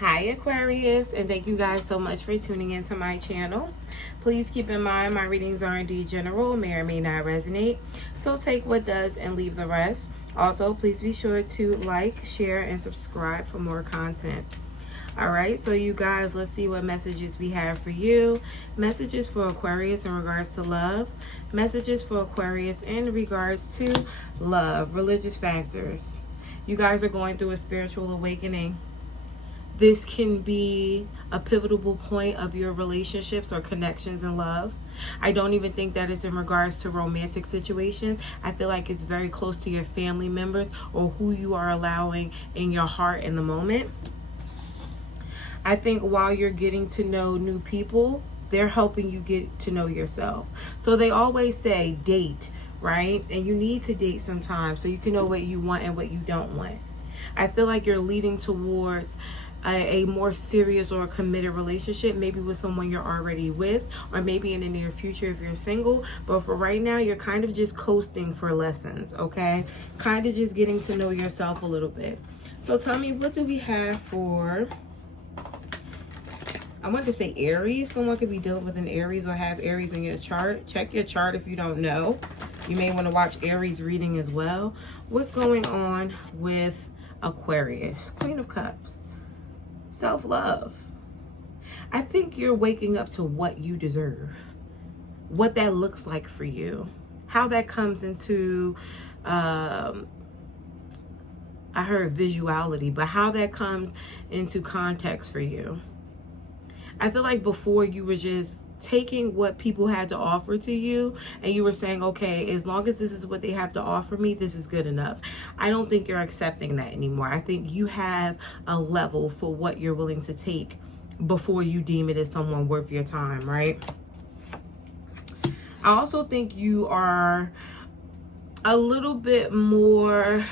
Hi Aquarius, and thank you guys so much for tuning into my channel. Please keep in mind my readings are indeed general, may or may not resonate, so take what does and leave the rest. Also, please be sure to like, share, and subscribe for more content. Alright, so you guys, let's see what messages we have for you. Messages for Aquarius in regards to love. Messages for Aquarius in regards to love, religious factors. You guys are going through a spiritual awakening. This can be a pivotal point of your relationships or connections in love. I don't even think that it's in regards to romantic situations. I feel like it's very close to your family members or who you are allowing in your heart in the moment. I think while you're getting to know new people, they're helping you get to know yourself. So they always say date, right? And you need to date sometimes so you can know what you want and what you don't want. I feel like you're leading towards a more serious or committed relationship, maybe with someone you're already with, or maybe in the near future if you're single. But for right now, you're kind of just coasting for lessons, okay? Kind of just getting to know yourself a little bit. So tell me, what do we have for, I want to say Aries. Someone could be dealing with an Aries or have Aries in your chart. Check your chart if you don't know. You may want to watch Aries reading as well. What's going on with Aquarius? Queen of Cups. Self-love. I think you're waking up to what you deserve, what that looks like for you, how that comes into I heard visuality, but how that comes into context for you. I feel like before you were just taking what people had to offer to you and you were saying, okay, as long as this is what they have to offer me, this is good enough. I don't think you're accepting that anymore. I think you have a level for what you're willing to take before you deem it as someone worth your time, right? I also think you are a little bit more,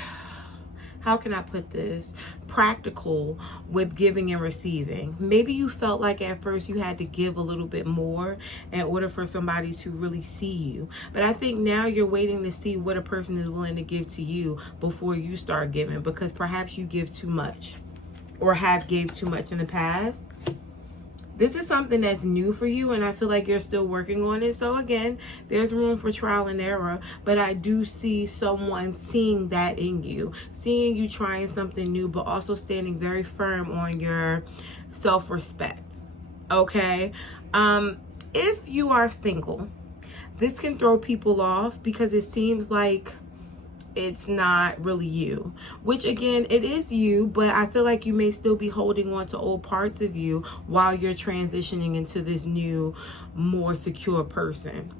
how can I put this, practical with giving and receiving. Maybe you felt like at first you had to give a little bit more in order for somebody to really see you. But I think now you're waiting to see what a person is willing to give to you before you start giving, because perhaps you give too much or have gave too much in the past. This is something that's new for you, and I feel like you're still working on it. So again, there's room for trial and error, but I do see someone seeing that in you, seeing you trying something new, but also standing very firm on your self-respect, okay? If you are single, this can throw people off because it seems like it's not really you, which again, it is you, but I feel like you may still be holding on to old parts of you while you're transitioning into this new, more secure person.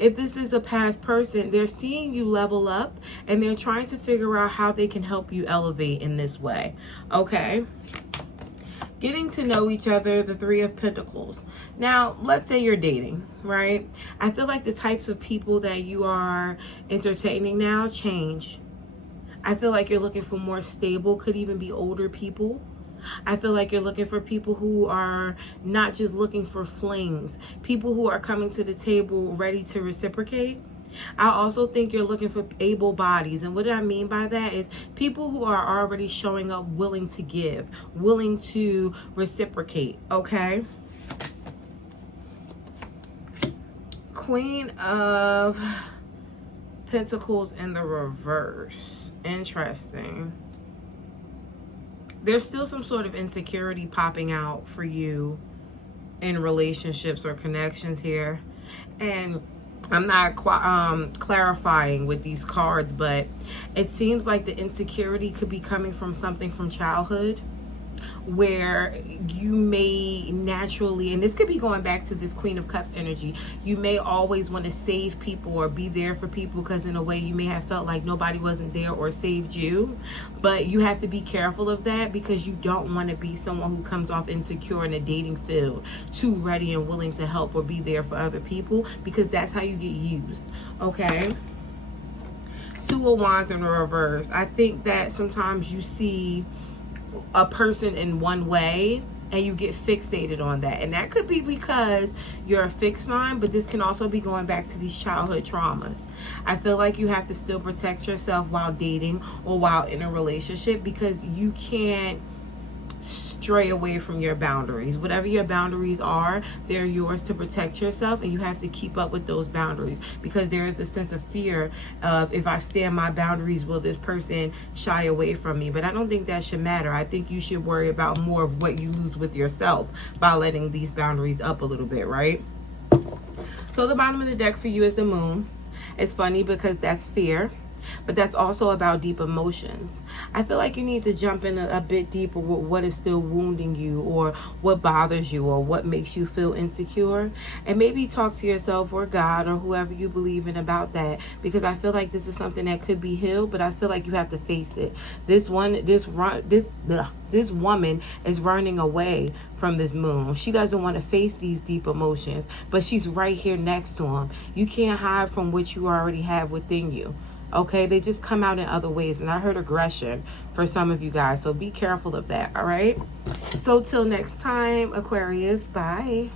If this is a past person, they're seeing you level up and they're trying to figure out how they can help you elevate in this way, okay? Getting to know each other, the Three of Pentacles. Now, let's say you're dating, right? I feel like the types of people that you are entertaining now change. I feel like you're looking for more stable, could even be older people. I feel like you're looking for people who are not just looking for flings, people who are coming to the table ready to reciprocate. I also think you're looking for able bodies. And what I mean by that is people who are already showing up willing to give, willing to reciprocate, okay? Queen of Pentacles in the reverse. Interesting. There's still some sort of insecurity popping out for you in relationships or connections here. And I'm not clarifying with these cards, but it seems like the insecurity could be coming from something from childhood where you may naturally, and this could be going back to this Queen of Cups energy, you may always want to save people or be there for people because in a way you may have felt like nobody wasn't there or saved you. But you have to be careful of that because you don't want to be someone who comes off insecure in a dating field, too ready and willing to help or be there for other people, because that's how you get used, okay? Two of Wands in reverse. I think that sometimes you see a person in one way and you get fixated on that, and that could be because you're a fixed sign, but this can also be going back to these childhood traumas. I feel like you have to still protect yourself while dating or while in a relationship, because you can't stray away from your boundaries. Whatever your boundaries are, they're yours to protect yourself, and you have to keep up with those boundaries, because there is a sense of fear of, if I stand my boundaries, will this person shy away from me? But I don't think that should matter. I think you should worry about more of what you lose with yourself by letting these boundaries up a little bit, right? So the bottom of the deck for you is the moon. It's funny because that's fear, but that's also about deep emotions. I feel like you need to jump in a bit deeper with what is still wounding you, or what bothers you, or what makes you feel insecure, and maybe talk to yourself or God or whoever you believe in about that, because I feel like this is something that could be healed, but I feel like you have to face it. This woman is running away from this moon. She doesn't want to face these deep emotions, but she's right here next to him. You can't hide from what you already have within you. Okay, they just come out in other ways, and I heard aggression for some of you guys, so be careful of that. All right, so till next time, Aquarius, bye.